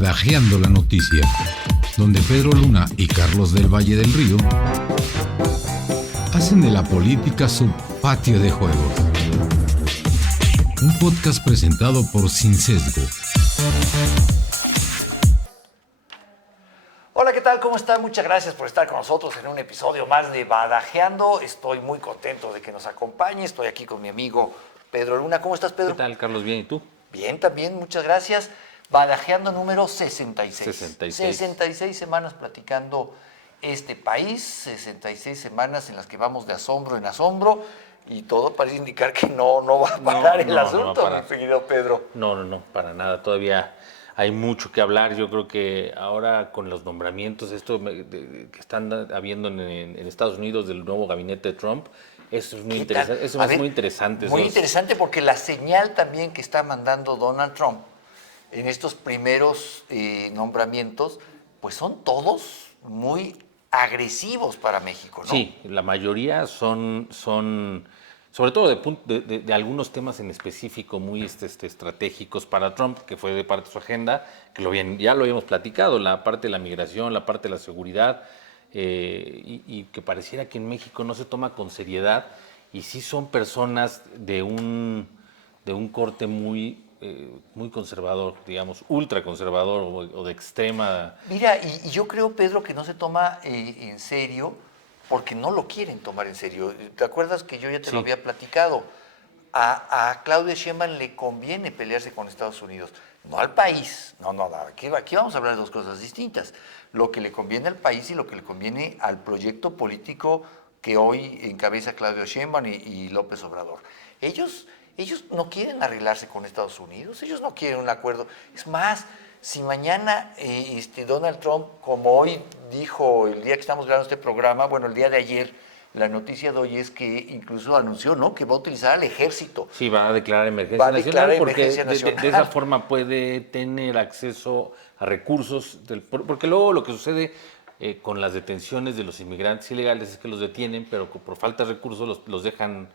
Badajeando la Noticia, donde Pedro Luna y Carlos del Valle del Río hacen de la política su patio de juegos. Un podcast presentado por Sin Sesgo. Hola, ¿qué tal? ¿Cómo están? Muchas gracias por estar con nosotros en un episodio más de Badajeando. Estoy muy contento de que nos acompañe. Estoy aquí con mi amigo Pedro Luna. ¿Cómo estás, Pedro? ¿Qué tal, Carlos? Bien, ¿y tú? Bien, también, muchas gracias. Badajeando número 66. 66 semanas platicando este país, 66 semanas en las que vamos de asombro en asombro y todo parece indicar que no va a parar el asunto, mi querido Pedro. No, para nada. Todavía hay mucho que hablar. Yo creo que ahora con los nombramientos, que están habiendo en Estados Unidos del nuevo gabinete de Trump, eso es muy interesante. Eso es muy interesante. Muy interesante porque la señal también que está mandando Donald Trump en estos primeros nombramientos, pues son todos muy agresivos para México, ¿no? Sí, la mayoría son sobre todo de algunos temas en específico muy estratégicos para Trump, que fue de parte de su agenda, que ya lo habíamos platicado, la parte de la migración, la parte de la seguridad, y que pareciera que en México no se toma con seriedad, y sí son personas de un corte muy conservador, digamos, ultra conservador o de extrema. Mira, y yo creo, Pedro, que no se toma en serio porque no lo quieren tomar en serio. ¿Te acuerdas que yo ya te lo había platicado? A Claudia Sheinbaum le conviene pelearse con Estados Unidos, no al país. No, aquí vamos a hablar de dos cosas distintas. Lo que le conviene al país y lo que le conviene al proyecto político que hoy encabeza Claudia Sheinbaum y López Obrador. Ellos no quieren arreglarse con Estados Unidos, ellos no quieren un acuerdo. Es más, si mañana Donald Trump, como hoy dijo el día que estamos grabando este programa, bueno, el día de ayer, la noticia de hoy es que incluso anunció, ¿no?, que va a utilizar al ejército. Sí, va a declarar emergencia nacional porque de esa forma puede tener acceso a recursos, porque luego lo que sucede con las detenciones de los inmigrantes ilegales es que los detienen, pero por falta de recursos los dejan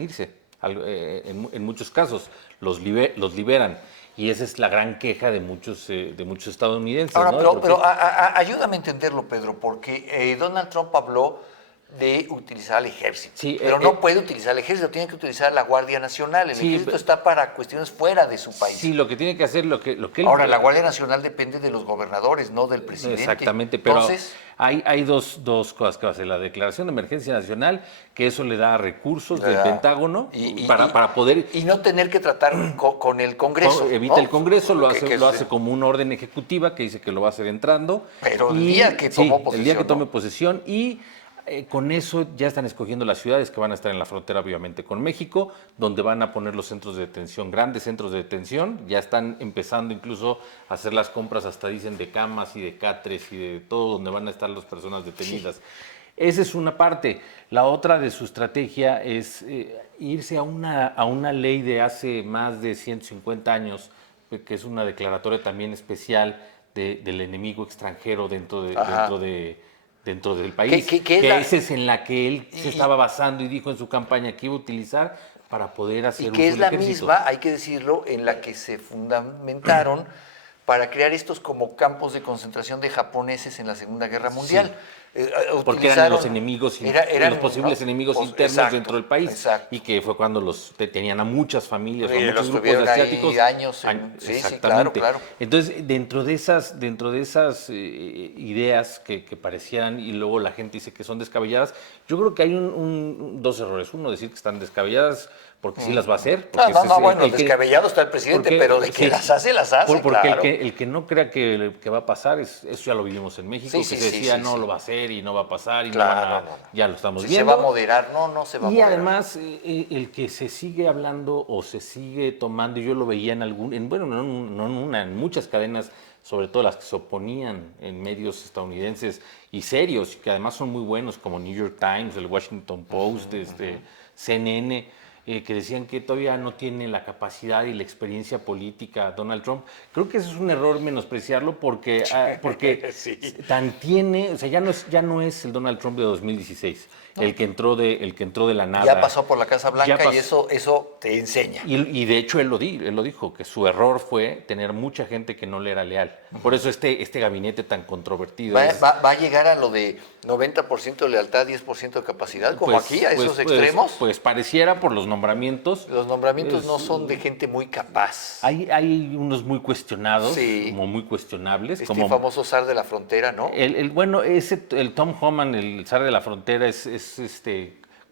irse. En muchos casos los liberan, y esa es la gran queja de muchos estadounidenses. Ahora, ¿no? pero ayúdame a entenderlo, Pedro, porque Donald Trump habló de utilizar al ejército, sí, pero no puede utilizar al ejército, tiene que utilizar la Guardia Nacional. El ejército está para cuestiones fuera de su país. Sí, lo que tiene que hacer, lo que él... Ahora, la Guardia Nacional depende de los gobernadores, no del presidente. Exactamente, pero entonces, hay dos cosas que va a hacer. La declaración de emergencia nacional, que eso le da recursos del Pentágono para poder... Y no tener que tratar con el Congreso. Evita, ¿no? El Congreso, lo hace como una orden ejecutiva que dice que lo va a hacer entrando. Pero el día que tomó posesión. El día que tome posesión, y con eso ya están escogiendo las ciudades que van a estar en la frontera, obviamente, con México, donde van a poner los centros de detención, grandes centros de detención. Ya están empezando incluso a hacer las compras, hasta dicen, de camas y de catres y de todo, donde van a estar las personas detenidas. Sí. Esa es una parte. La otra de su estrategia es irse a una ley de hace más de 150 años, que es una declaratoria también especial del enemigo extranjero dentro del país, esa es en la que él se estaba basando y dijo en su campaña que iba a utilizar para poder hacer uso del ejército. Y que es la misma, hay que decirlo, en la que se fundamentaron para crear estos como campos de concentración de japoneses en la Segunda Guerra Mundial. Sí. Porque eran los enemigos, los posibles enemigos internos dentro del país. Exacto. Y que fue cuando tenían a muchas familias, a muchos los grupos asiáticos. Años exactamente. Claro. Entonces, dentro de esas ideas que parecían, y luego la gente dice que son descabelladas, yo creo que hay dos errores. Uno, decir que están descabelladas porque sí las va a hacer. Bueno, descabellado está el presidente, pero de que las hace, porque claro. El que no crea que va a pasar, eso ya lo vivimos en México, que se decía no lo va a hacer y no va a pasar y ya lo estamos viendo. Se va a moderar, no se va a moderar. Y además, el que se sigue hablando o se sigue tomando, yo lo veía en muchas cadenas, sobre todo las que se oponían en medios estadounidenses y serios, que además son muy buenos, como New York Times, el Washington Post, CNN, que decían que todavía no tiene la capacidad y la experiencia política Donald Trump. Creo que eso es un error menospreciarlo porque sí. ya no es el Donald Trump de 2016. el que entró de la nada. Ya pasó por la Casa Blanca Ya y eso te enseña. Y de hecho él lo dijo, que su error fue tener mucha gente que no le era leal. Por eso este gabinete tan controvertido. ¿Va a llegar a lo de 90% de lealtad, 10% de capacidad, como aquí, a esos extremos? Pues pareciera por los nombramientos. Los nombramientos no son de gente muy capaz. Hay unos muy cuestionados, Sí. como muy cuestionables. Este como famoso zar de la frontera, ¿no? El Tom Homan, el zar de la frontera, es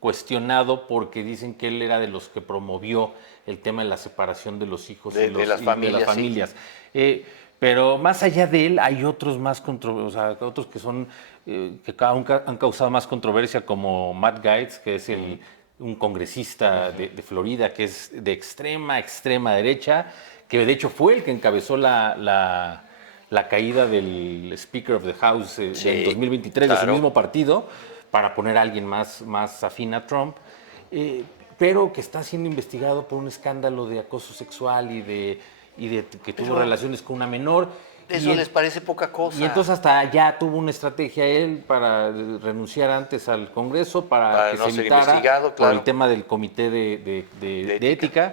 cuestionado porque dicen que él era de los que promovió el tema de la separación de los hijos De las familias. Sí. Pero más allá de él hay otros más otros que son que han causado más controversia, como Matt Gaetz, que es un congresista de Florida, que es de extrema derecha, que de hecho fue el que encabezó la caída del Speaker of the House del 2023, de su mismo partido, para poner a alguien más afín a Trump, pero que está siendo investigado por un escándalo de acoso sexual y de que tuvo relaciones con una menor. Eso les parece poca cosa. Y entonces hasta ya tuvo una estrategia él para renunciar antes al Congreso, para que no se ser evitara investigado, por claro. el tema del comité de ética.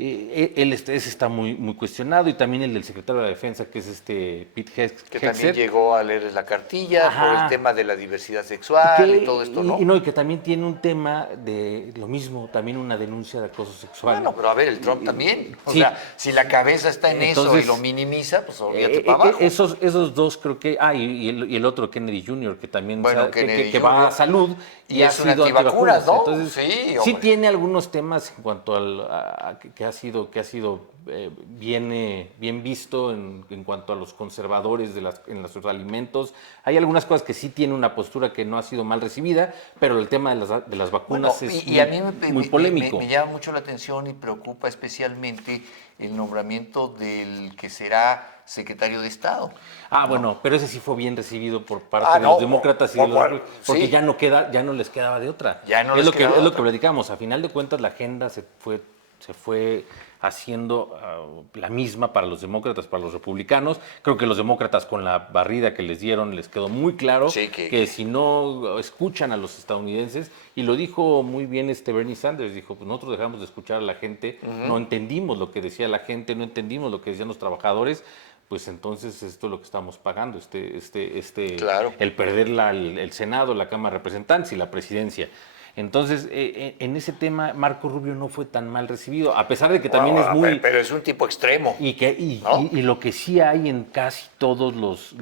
Ese está muy cuestionado, y también el del secretario de la Defensa, que es Pete Hegseth. Que también llegó a leer la cartilla por el tema de la diversidad sexual y todo esto, ¿no? Y que también tiene un tema de lo mismo, también una denuncia de acoso sexual. Bueno, pero a ver, el Trump también. O Sí. sea, si la cabeza está en Entonces, eso y lo minimiza, pues olvídate para abajo. Esos dos creo que... y el otro, Kennedy Jr., que también Bueno, que va a salud y ha es un sido antivacunas, ¿no? Entonces, Sí, sí hombre. tiene algunos temas en cuanto que ha sido bien visto en cuanto a los conservadores en los alimentos. Hay algunas cosas que sí tiene una postura que no ha sido mal recibida, pero el tema de las vacunas es a mí muy polémico. Me llama mucho la atención y preocupa especialmente el nombramiento del que será secretario de Estado. Bueno, pero ese sí fue bien recibido por parte de los demócratas y de los porque sí. ya no les quedaba de otra. Ya no es les quedaba de lo otra. que platicamos. A final de cuentas, la agenda se fue haciendo la misma para los demócratas, para los republicanos. Creo que los demócratas, con la barrida que les dieron, les quedó muy claro que si no escuchan a los estadounidenses, y lo dijo muy bien Bernie Sanders, dijo, pues nosotros dejamos de escuchar a la gente, no entendimos lo que decía la gente, no entendimos lo que decían los trabajadores, pues entonces esto es lo que estamos pagando, Claro. el perder el Senado, la Cámara de Representantes y la presidencia. Entonces, en ese tema, Marco Rubio no fue tan mal recibido, a pesar de que también es muy... Pero es un tipo extremo. Y lo que sí hay en casi todos los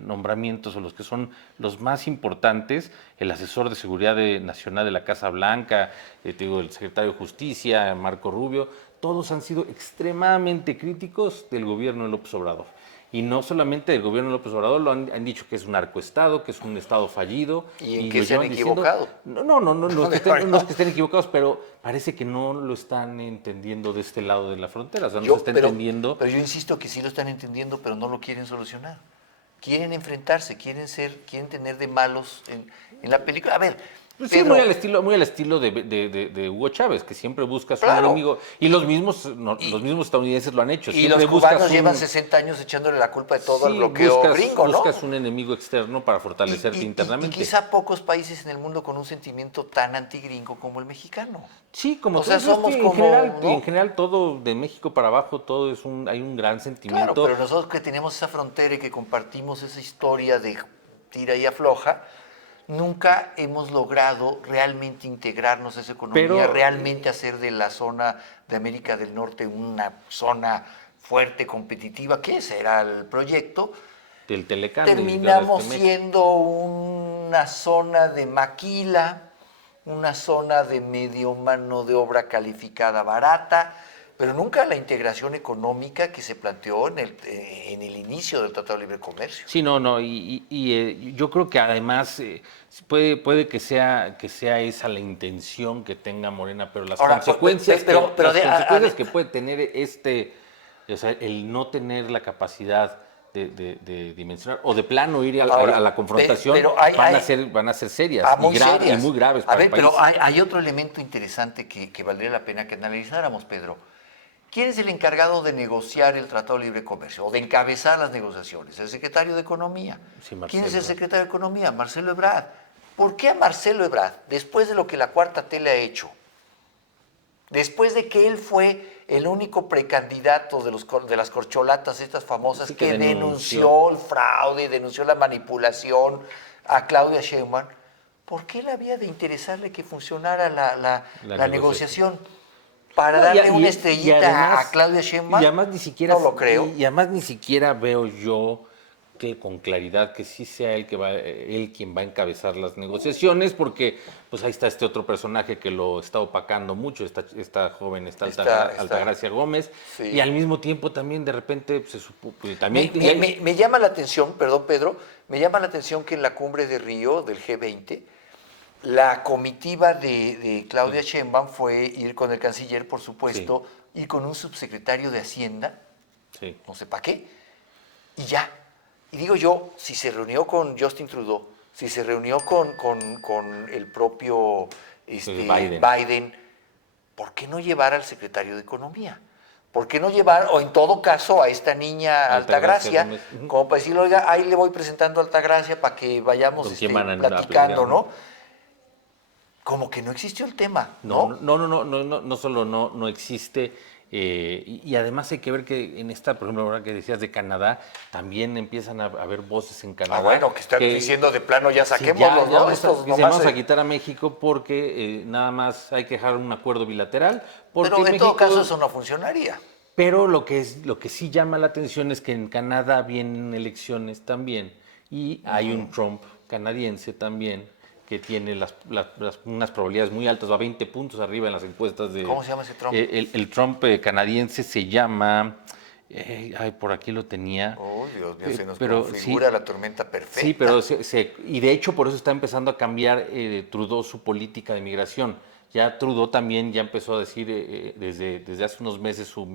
nombramientos, o los que son los más importantes, el asesor de seguridad nacional de la Casa Blanca, el secretario de Justicia, Marco Rubio, todos han sido extremadamente críticos del gobierno de López Obrador. Y no solamente del gobierno de López Obrador, han dicho que es un narcoestado, que es un estado fallido. ¿Y en qué se han equivocado? No es que estén equivocados, pero parece que no lo están entendiendo de este lado de la frontera. O sea, no se está entendiendo. Pero yo insisto que sí lo están entendiendo, pero no lo quieren solucionar. Quieren enfrentarse, quieren tener de malos en la película. A ver, Sí, Pedro, muy al estilo de Hugo Chávez, que siempre buscas un Claro. enemigo. Y los mismos estadounidenses lo han hecho. y Siempre los buscas cubanos llevan 60 años echándole la culpa de todo al bloqueo gringo, ¿no? Buscas un enemigo externo para fortalecerte internamente. Y quizá pocos países en el mundo con un sentimiento tan antigringo como el mexicano. Sí, como O sea, todos, somos en como, general, ¿no? en general todo de México para abajo, todo hay un gran sentimiento. Claro, pero nosotros que tenemos esa frontera y que compartimos esa historia de tira y afloja, nunca hemos logrado realmente integrarnos a esa economía, realmente hacer de la zona de América del Norte una zona fuerte, competitiva, que ese era el proyecto. Del Telecán. Terminamos siendo una zona de maquila, una zona de medio mano de obra calificada barata, pero nunca la integración económica que se planteó en el inicio del Tratado de Libre Comercio. Sí, yo creo que además puede que sea esa la intención que tenga Morena, pero las consecuencias que puede tener el no tener la capacidad de dimensionar, o de plano ir a la confrontación, van a ser serias, y muy graves para el país. Pero hay otro elemento interesante que valdría la pena que analizáramos, Pedro. ¿Quién es el encargado de negociar el Tratado de Libre Comercio o de encabezar las negociaciones? El secretario de Economía. Sí, Marcelo ¿Quién es el Ebrard. secretario de Economía? Marcelo Ebrard. ¿por qué a Marcelo Ebrard, después de lo que la Cuarta T le ha hecho, después de que él fue el único precandidato de las corcholatas estas famosas, Sí, que denunció el fraude, denunció la manipulación a Claudia Sheinbaum, ¿por qué le había de interesarle que funcionara la negociación? Para darle una estrellita además, a Claudia Sheinbaum, y además ni siquiera, no lo creo. Y además ni siquiera veo yo que con claridad que sí sea él quien va a encabezar las negociaciones, porque pues ahí está este otro personaje que lo está opacando mucho, esta joven, Altagracia Gómez, Sí. Y al mismo tiempo también de repente se supo, pues, también me llama la atención, perdón Pedro, me llama la atención que en la cumbre de Río del G20, la comitiva de Claudia Sheinbaum fue ir con el canciller, por supuesto, y con un subsecretario de Hacienda, no sé para qué, y ya. Y digo yo, si se reunió con Justin Trudeau, si se reunió con el propio Biden, ¿por qué no llevar al secretario de Economía? ¿Por qué no llevar, o en todo caso, a esta niña Altagracia, como para decirle, oiga, ahí le voy presentando a Altagracia para que vayamos platicando, ¿no? Como que no existió el tema, ¿no? No solo no existe, y además hay que ver que en esta, por ejemplo, ahora que decías de Canadá, también empiezan a haber voces en Canadá. Bueno, que están diciendo de plano, ya saquémoslo, sí, ¿no? Estos vamos a quitar a México porque nada más hay que dejar un acuerdo bilateral. Pero en todo caso eso no funcionaría. Pero lo que sí llama la atención es que en Canadá vienen elecciones también y hay un Trump canadiense también que tiene unas probabilidades muy altas, va a 20 puntos arriba en las encuestas de... ¿Cómo se llama ese Trump? El Trump canadiense se llama... por aquí lo tenía. Oh, Dios mío, se nos configura la tormenta perfecta. Sí, pero y de hecho por eso está empezando a cambiar Trudeau su política de migración. Ya Trudeau también ya empezó a decir desde hace unos meses su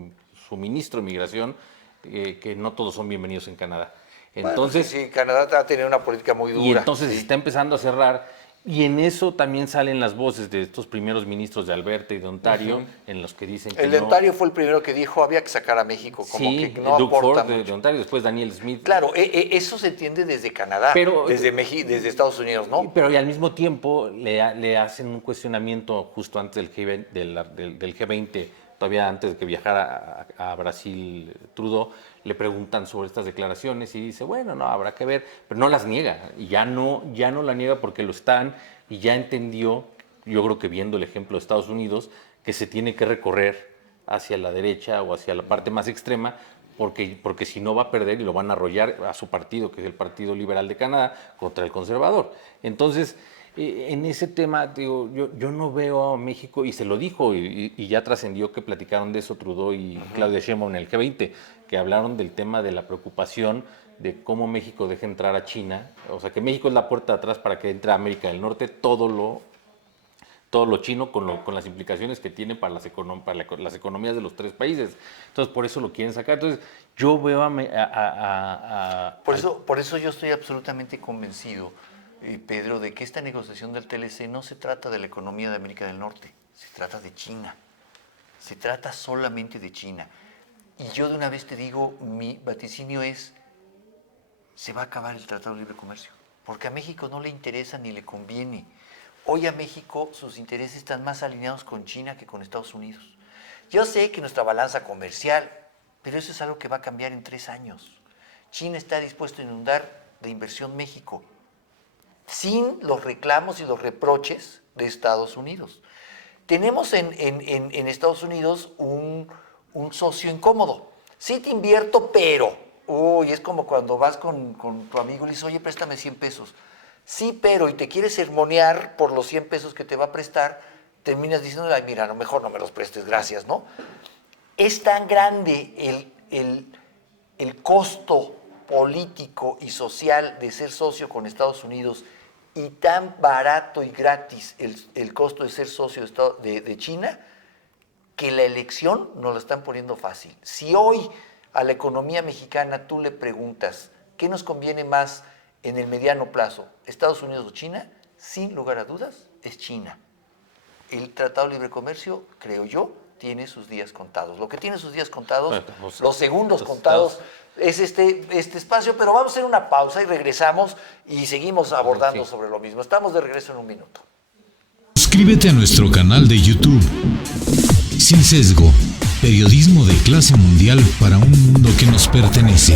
ministro de migración que no todos son bienvenidos en Canadá. Entonces, bueno, sí, Canadá ha tenido una política muy dura. Y entonces está empezando a cerrar. Y en eso también salen las voces de estos primeros ministros de Alberta y de Ontario, en los que dicen que el de Ontario fue el primero que dijo había que sacar a México, como que no Doug aporta Ford de Ontario, después Daniel Smith. Claro, eso se entiende desde Canadá, pero, desde Estados Unidos, ¿no? Pero y al mismo tiempo le hacen un cuestionamiento justo antes del G20, todavía antes de que viajara a Brasil Trudeau, le preguntan sobre estas declaraciones y dice, bueno, no, habrá que ver, pero no las niega, y ya no la niega porque lo están, y ya entendió, yo creo que viendo el ejemplo de Estados Unidos, que se tiene que recorrer hacia la derecha o hacia la parte más extrema, porque si no va a perder y lo van a arrollar a su partido, que es el Partido Liberal de Canadá, contra el conservador. Entonces, en ese tema, digo, yo no veo a México, y se lo dijo, y ya trascendió que platicaron de eso Trudeau y Claudia Sheinbaum en el G20, que hablaron del tema de la preocupación de cómo México deja entrar a China, o sea, que México es la puerta de atrás para que entre a América del Norte todo lo chino con las implicaciones que tiene para las economías de los tres países. Entonces, por eso lo quieren sacar. Entonces, yo veo Por eso yo estoy absolutamente convencido, Pedro, de que esta negociación del TLC no se trata de la economía de América del Norte, se trata de China. Se trata solamente de China. Y yo de una vez te digo, mi vaticinio es, se va a acabar el Tratado de Libre Comercio, porque a México no le interesa ni le conviene. Hoy a México sus intereses están más alineados con China que con Estados Unidos. Yo sé que nuestra balanza comercial, pero eso es algo que va a cambiar en 3 años. China está dispuesto a inundar de inversión México, sin los reclamos y los reproches de Estados Unidos. Tenemos en Estados Unidos un socio incómodo. Sí te invierto, pero... es como cuando vas con tu amigo y le dices, oye, préstame 100 pesos. Sí, pero, y te quieres sermonear por los 100 pesos que te va a prestar, terminas diciendo, ay, mira, no, mejor no me los prestes, gracias, ¿no? Es tan grande el costo político y social de ser socio con Estados Unidos y tan barato y gratis el costo de ser socio de China, que la elección nos la están poniendo fácil. Si hoy a la economía mexicana tú le preguntas qué nos conviene más en el mediano plazo, Estados Unidos o China, sin lugar a dudas, es China. El Tratado de Libre Comercio, creo yo, tiene sus días contados. Lo que tiene sus días contados, Bueno, los segundos contados, es este espacio, pero vamos a hacer una pausa y regresamos y seguimos abordando sobre lo mismo. Estamos de regreso en un minuto. Suscríbete a nuestro canal de YouTube. Sin Sesgo, periodismo de clase mundial para un mundo que nos pertenece.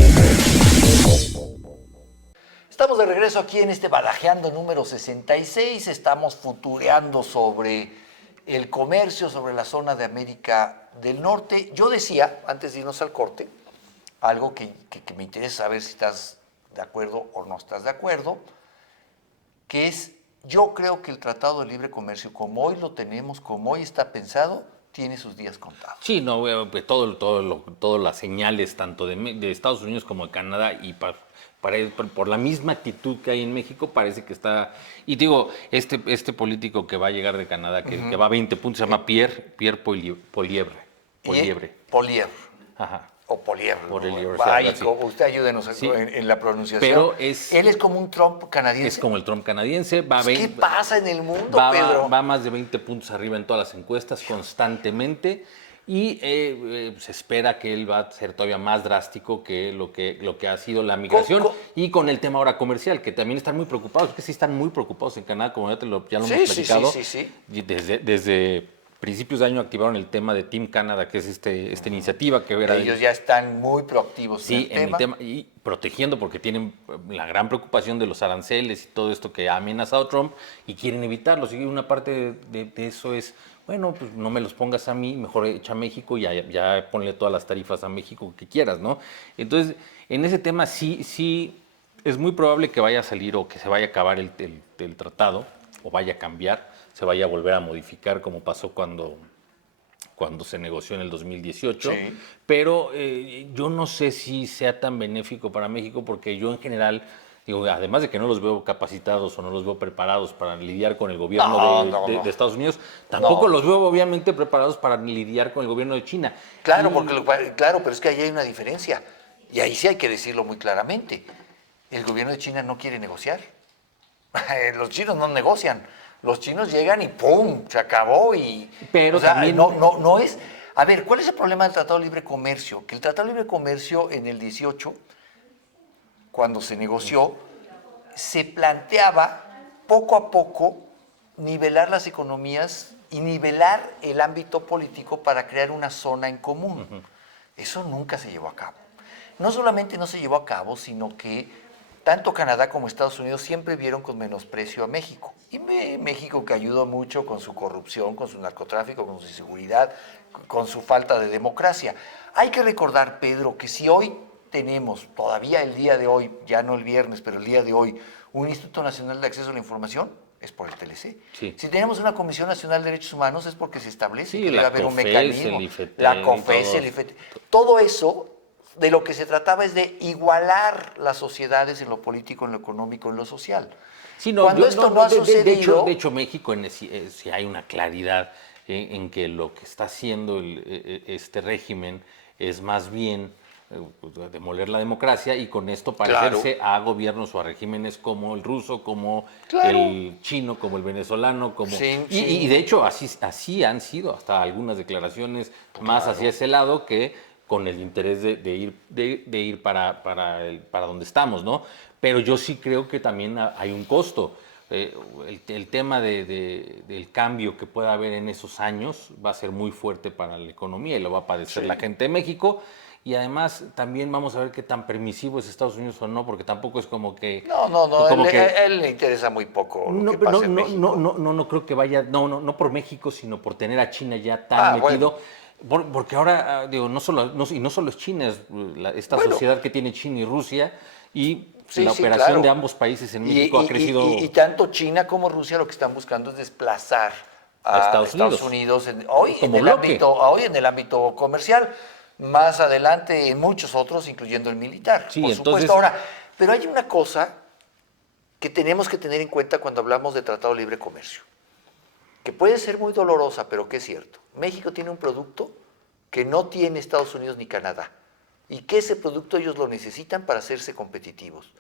Estamos de regreso aquí en este Badajeando número 66. Estamos futureando sobre el comercio, sobre la zona de América del Norte. Yo decía, antes de irnos al corte, algo que me interesa saber si estás de acuerdo o no estás de acuerdo, que es, yo creo que el Tratado de Libre Comercio, como hoy lo tenemos, como hoy está pensado, tiene sus días contados. Sí, no, pues todas las señales, tanto de Estados Unidos como de Canadá, y por la misma actitud que hay en México, parece que está... Y digo, este político que va a llegar de Canadá, que va a 20 puntos, se llama Pierre Poilievre. Poilievre. Ajá. O Poilievre. Poilievre, Ay, sí. usted ayúdenos Sí. en la pronunciación. Pero él es como un Trump canadiense. Es como el Trump canadiense. ¿Qué pasa en el mundo, va, Pedro? Va más de 20 puntos arriba en todas las encuestas constantemente. Y se espera que él va a ser todavía más drástico que lo que ha sido la migración. Y con el tema ahora comercial, que también están muy preocupados, que sí están muy preocupados en Canadá, como ya lo hemos platicado. Sí. Y desde principios de año activaron el tema de Team Canada, que es esta iniciativa que era... Ellos ya están muy proactivos en el tema. Y protegiendo, porque tienen la gran preocupación de los aranceles y todo esto que ha amenazado Trump y quieren evitarlos. Y una parte de eso es... Bueno, pues no me los pongas a mí, mejor echa a México y ya ponle todas las tarifas a México que quieras, ¿no? Entonces, en ese tema sí es muy probable que vaya a salir o que se vaya a acabar el tratado o vaya a cambiar, se vaya a volver a modificar como pasó cuando se negoció en el 2018, Sí. Pero yo no sé si sea tan benéfico para México porque yo en general... Digo, además de que no los veo capacitados o no los veo preparados para lidiar con el gobierno de Estados Unidos, tampoco los veo obviamente preparados para lidiar con el gobierno de China. Claro, pero es que ahí hay una diferencia. Y ahí sí hay que decirlo muy claramente. El gobierno de China no quiere negociar. Los chinos no negocian. Los chinos llegan y ¡pum! Se acabó. Pero o sea, también... no es... A ver, ¿cuál es el problema del Tratado de Libre Comercio? Que el Tratado de Libre Comercio en el 18... cuando se negoció, se planteaba poco a poco nivelar las economías y nivelar el ámbito político para crear una zona en común. Eso nunca se llevó a cabo. No solamente no se llevó a cabo, sino que tanto Canadá como Estados Unidos siempre vieron con menosprecio a México. Y México, que ayudó mucho con su corrupción, con su narcotráfico, con su inseguridad, con su falta de democracia. Hay que recordar, Pedro, que si hoy tenemos todavía el día de hoy, ya no el viernes, pero el día de hoy, un Instituto Nacional de Acceso a la Información, es por el TLC. Sí. Si tenemos una Comisión Nacional de Derechos Humanos es porque se establece que debe la haber un COFES, mecanismo. el IFETEL, La COFES, el IFETEL. Todo eso, de lo que se trataba es de igualar las sociedades en lo político, en lo económico, en lo social. Sí, no, Cuando esto no ha sucedido... De hecho, México sí hay una claridad en que lo que está haciendo este régimen es más bien demoler la democracia y con esto parecerse a gobiernos o a regímenes como el ruso, como el chino, como el venezolano, como y de hecho así han sido hasta algunas declaraciones más hacia ese lado que con el interés de ir para donde estamos, ¿no? Pero yo sí creo que también hay un costo. El tema del cambio que pueda haber en esos años va a ser muy fuerte para la economía y lo va a padecer la gente de México. Y además también vamos a ver qué tan permisivo es Estados Unidos o no, porque tampoco es como que... a él le interesa muy poco lo que pasa en México. No creo que vaya, no por México, sino por tener a China ya tan metido. Bueno. Porque ahora, digo, no solo es China, es esta sociedad que tiene China y Rusia, y la operación de ambos países en México ha crecido... Y tanto China como Rusia lo que están buscando es desplazar a Estados Unidos hoy en el ámbito comercial. Más adelante en muchos otros, incluyendo el militar, por supuesto. Ahora, pero hay una cosa que tenemos que tener en cuenta cuando hablamos de Tratado de Libre Comercio, que puede ser muy dolorosa, pero que es cierto. México tiene un producto que no tiene Estados Unidos ni Canadá, y que ese producto ellos lo necesitan para hacerse competitivos.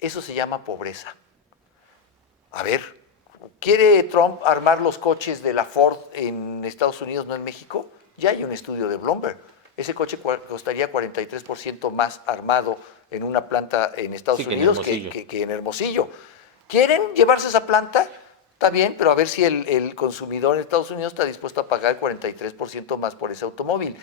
Eso se llama pobreza. A ver, ¿quiere Trump armar los coches de la Ford en Estados Unidos, no en México? Ya hay un estudio de Bloomberg. Ese coche costaría 43% más armado en una planta en Estados Unidos que en Hermosillo. ¿Quieren llevarse esa planta? Está bien, pero a ver si el consumidor en Estados Unidos está dispuesto a pagar el 43% más por ese automóvil.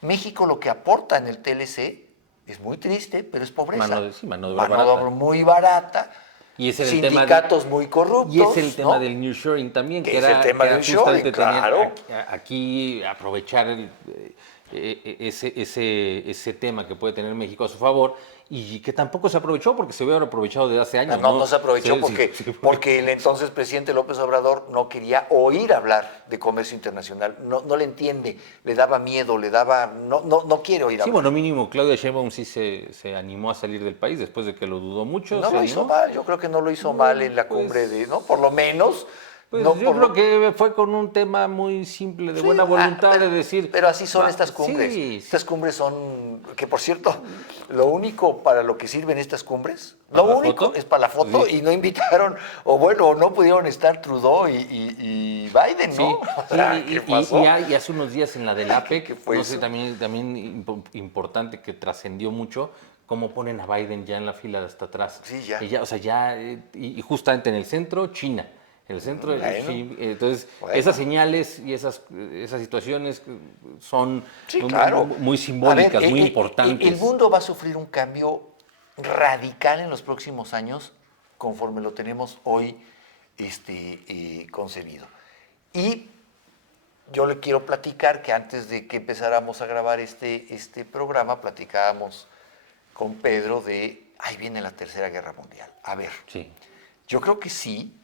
México lo que aporta en el TLC es muy triste, pero es pobreza. Mano de obra muy barata. Y es el sindicatos muy corruptos. Y es el tema del nearshoring también, que era, el tema del justamente claro. Aquí aprovechar ese tema que puede tener México a su favor y que tampoco se aprovechó porque se hubiera aprovechado desde hace años. No se aprovechó porque el entonces presidente López Obrador no quería oír hablar de comercio internacional, no le entiende, le daba miedo, no quiere oír hablar. Sí, bueno, mínimo Claudia Sheinbaum sí se animó a salir del país después de que lo dudó mucho. No lo hizo mal, yo creo que no lo hizo mal en la cumbre por lo menos. Pues yo creo que fue con un tema muy simple, de buena voluntad, de decir... Pero así son estas cumbres. Estas cumbres son, que por cierto, lo único para lo que sirven estas cumbres, es para la foto, y no invitaron, o no pudieron estar Trudeau y Biden, ¿no? ¿Qué pasó? Y hace unos días en la del APEC, no sé, también importante, que trascendió mucho, cómo ponen a Biden ya en la fila de hasta atrás. Sí, ya. Y justamente en el centro, China. El centro, entonces, bueno. Esas señales y esas situaciones son claro. muy simbólicas, muy importantes. El mundo va a sufrir un cambio radical en los próximos años conforme lo tenemos hoy concebido. Y yo le quiero platicar que antes de que empezáramos a grabar este programa, platicábamos con Pedro de, ahí viene la Tercera Guerra Mundial. A ver. Sí. Yo creo que sí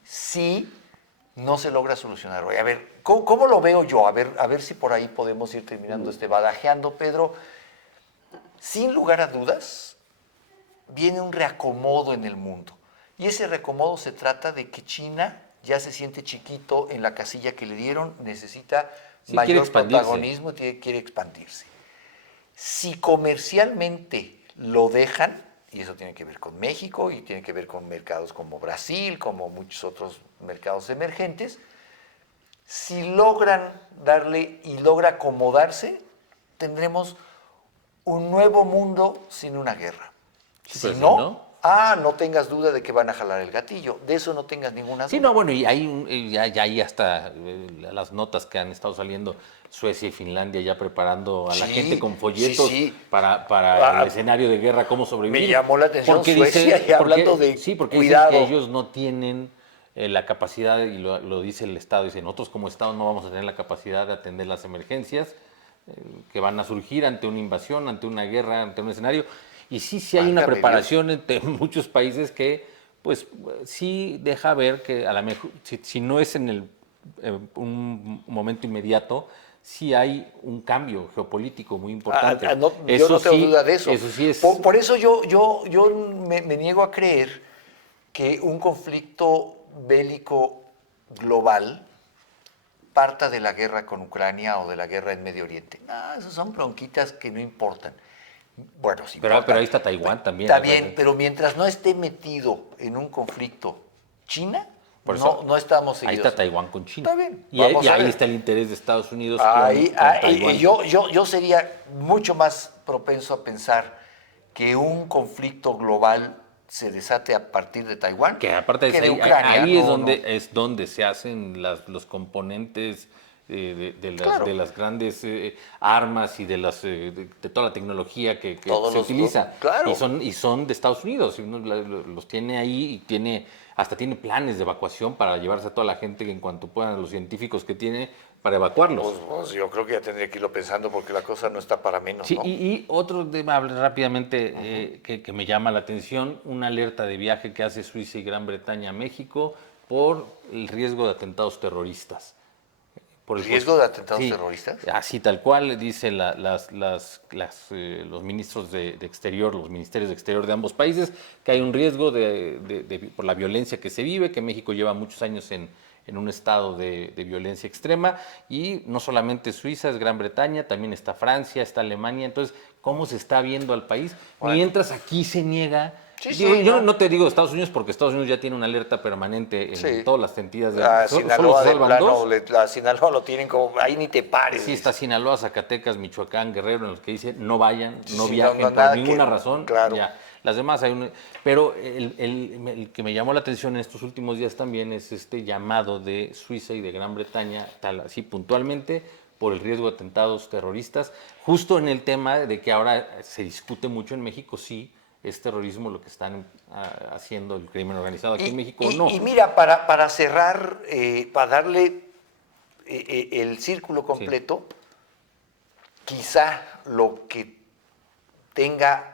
no se logra solucionar hoy. A ver, ¿cómo lo veo yo? A ver si por ahí podemos ir terminando badajeando, Pedro. Sin lugar a dudas, viene un reacomodo en el mundo. Y ese reacomodo se trata de que China ya se siente chiquito en la casilla que le dieron, necesita mayor protagonismo y quiere expandirse. Si comercialmente lo dejan, y eso tiene que ver con México y tiene que ver con mercados como Brasil, como muchos otros mercados emergentes. Si logran darle y logra acomodarse, tendremos un nuevo mundo sin una guerra. Si no, no tengas duda de que van a jalar el gatillo. De eso no tengas ninguna duda. Sí, no, bueno, y hay hasta las notas que han estado saliendo, Suecia y Finlandia ya preparando a la gente con folletos para el escenario de guerra, cómo sobrevivir. Me llamó la atención Suecia hablando de porque cuidado. Dicen que ellos no tienen la capacidad, y lo dice el Estado, dice, nosotros como Estado no vamos a tener la capacidad de atender las emergencias que van a surgir ante una invasión, ante una guerra, ante un escenario. Y sí hay una preparación entre muchos países que, pues, sí deja ver que a lo mejor, si no es en un momento inmediato, sí hay un cambio geopolítico muy importante. Yo no tengo duda de eso. Eso sí es... Por eso yo me niego a creer que un conflicto bélico global parta de la guerra con Ucrania o de la guerra en Medio Oriente. Esas son bronquitas que no importan. Bueno, sí pero ahí está Taiwán también. Está bien, pero mientras no esté metido en un conflicto China, no estamos seguidos. Ahí está Taiwán con China. Está bien. Y ahí está el interés de Estados Unidos con Taiwán. Yo sería mucho más propenso a pensar que un conflicto global se desate a partir de Taiwán que aparte de Ucrania. Ahí es donde se hacen los componentes de las grandes armas y de toda la tecnología que se utiliza. Claro. Y son de Estados Unidos. Los tiene ahí y hasta tiene planes de evacuación para llevarse a toda la gente en cuanto puedan, los científicos que tiene, para evacuarlos. Pues yo creo que ya tendría que irlo pensando porque la cosa no está para menos, sí, ¿no? Y otro tema rápidamente que me llama la atención, una alerta de viaje que hace Suiza y Gran Bretaña a México por el riesgo de atentados terroristas. ¿Riesgo de atentados terroristas? Así tal cual, dicen los ministros de Exterior, los ministerios de Exterior de ambos países, que hay un riesgo por la violencia que se vive, que México lleva muchos años en un estado de violencia extrema, y no solamente Suiza, es Gran Bretaña, también está Francia, está Alemania. Entonces, ¿cómo se está viendo al país? Bueno. Mientras aquí se niega Sí, Digo, sí, yo ¿no? no te digo Estados Unidos porque Estados Unidos ya tiene una alerta permanente en Sí. todas las entidades. A Solo Sinaloa se de salvan plano, dos. a Sinaloa lo tienen como, ahí ni te pares. Sí, está Sinaloa, Zacatecas, Michoacán, Guerrero, en los que dice no vayan, no Sí, viajen no, por nada ninguna que- razón. claro. Ya. Las demás hay un... Pero el que me llamó la atención en estos últimos días también es este llamado de Suiza y de Gran Bretaña, tal así puntualmente, por el riesgo de atentados terroristas, justo en el tema de que ahora se discute mucho en México si es terrorismo lo que están haciendo el crimen organizado aquí en México o no. Y mira, para cerrar, para darle el círculo completo, quizá lo que tenga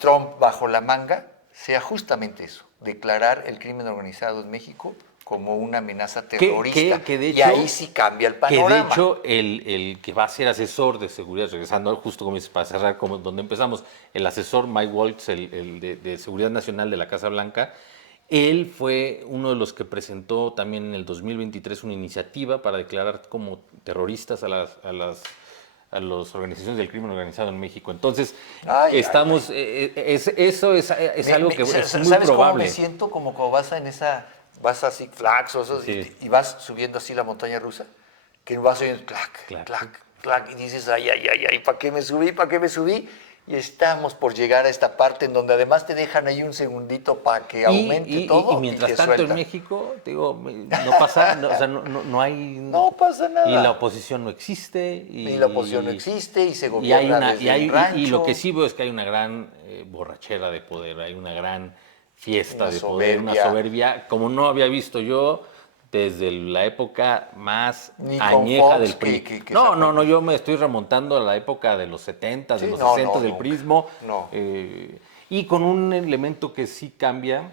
Trump bajo la manga sea justamente eso, declarar el crimen organizado en México como una amenaza terrorista. Que de hecho, y ahí sí cambia el panorama. Que de hecho el que va a ser asesor de seguridad, regresando justo como dices, para cerrar como donde empezamos, el asesor Mike Waltz, el de Seguridad Nacional de la Casa Blanca, él fue uno de los que presentó también en el 2023 una iniciativa para declarar como terroristas a las organizaciones del crimen organizado en México. Entonces, estamos, eso es algo que es muy ¿sabes probable. cómo me siento? Como cuando vas a Six Flags o eso, Sí. y vas subiendo así la montaña rusa, que vas oyendo clac, Clac. clac, clac, y dices, ay, ¿para qué me subí? ¿Para qué me subí? Y estamos por llegar a esta parte en donde además te dejan ahí un segundito para que aumente todo. Y mientras te tanto en sueltan. México, digo, no pasa, o sea, no hay... No pasa nada. Y la oposición no existe. Y la oposición no existe y se y gobierna desde el rancho. y lo que sí veo es que hay una gran borrachera de poder, hay una gran fiesta Una de poder, una soberbia, como no había visto yo desde la época más Ni con añeja Fox, del PRI. que No, yo me estoy remontando a la época de los 70, de Sí, los no, 60 no, del nunca. prismo. No. Y con un elemento que sí cambia,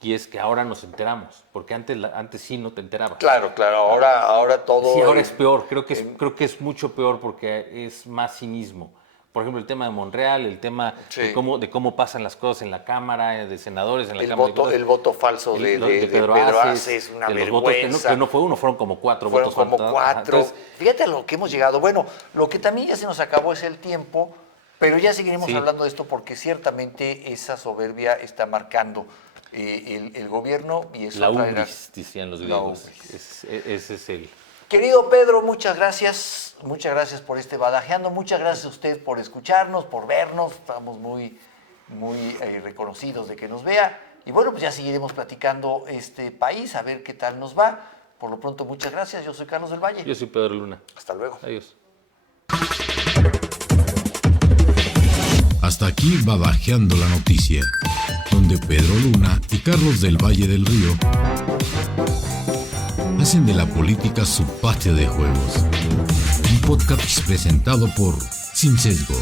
y es que ahora nos enteramos, porque antes sí no te enterabas. Claro, ahora todo... Sí, ahora es peor, creo que es mucho peor porque es más cinismo. Por ejemplo, el tema de Monreal, el tema Sí. de cómo pasan las cosas en la Cámara de Senadores, en la Cámara de Diputados. el voto falso de Pedro Ace es una de los vergüenza. votos que no fue uno, fueron como 4 Fueron votos como faltados. 4. Entonces, Fíjate a lo que hemos llegado. Bueno, lo que también ya se nos acabó es el tiempo, pero ya seguiremos Sí. hablando de esto porque ciertamente esa soberbia está marcando el gobierno y eso la traerá- ubris, decían los La griegos. ubris. Ese es el... Querido Pedro, muchas gracias por este Badajeando, muchas gracias a usted por escucharnos, por vernos, estamos muy reconocidos de que nos vea y bueno, pues ya seguiremos platicando este país, a ver qué tal nos va. Por lo pronto, muchas gracias, yo soy Carlos del Valle. Yo soy Pedro Luna. Hasta luego. Adiós. Hasta aquí Badajeando la Noticia, donde Pedro Luna y Carlos del Valle del Río hacen de la política su patio de juegos. Un podcast presentado por Sin Sesgo.